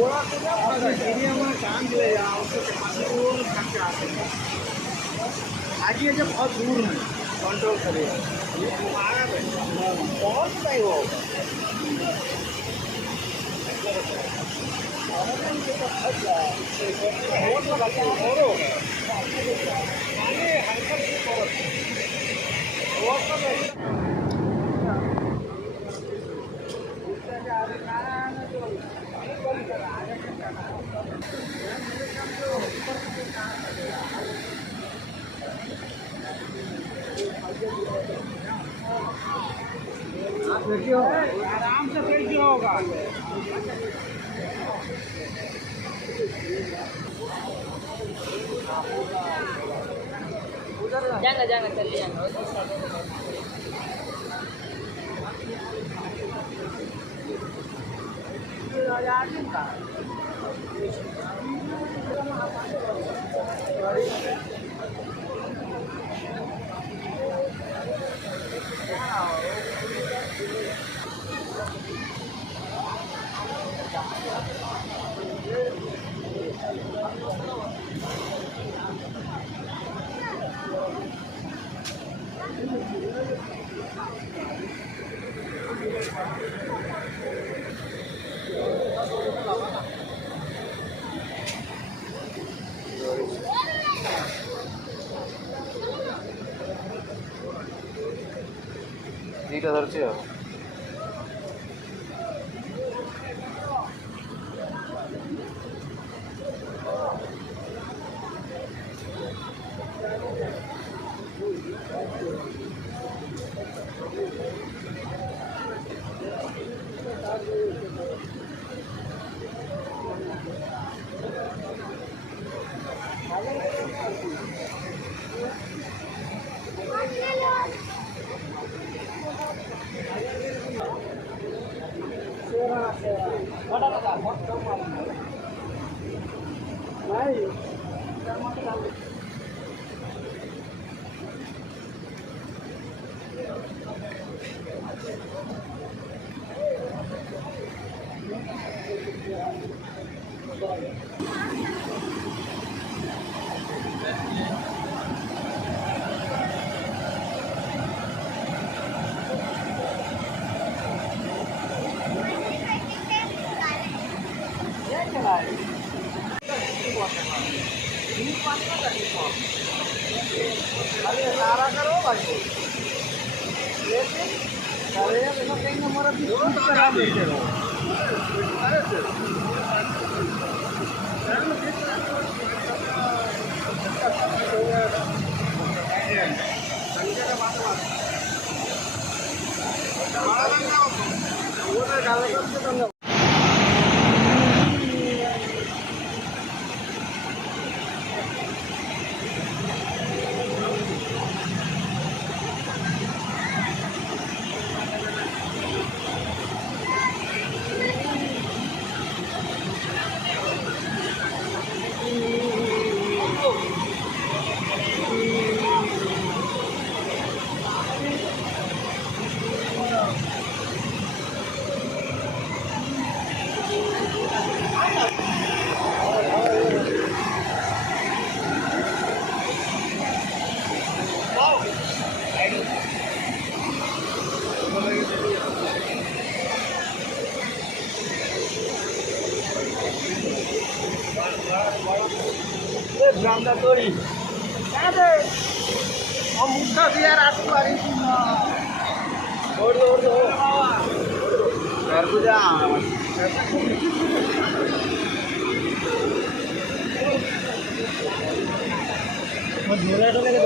ওরা আমার काम ले जाओ उसको कंट्रोल करके आते हैं आगे जब बहुत दूर है कंट्रोल करेगा ये घुमाना बहुत सही हो देखियो आराम से देखियो होगा jangan jangan kalian এইটা ধরছি अरे सारा करो भाई लेकिन अरे देखो कहीं हमारा भी करा देते रहो Beranda tori. Ada. Om muka biar aku hari ini. Ordo. Kerja. Mau jualan dulu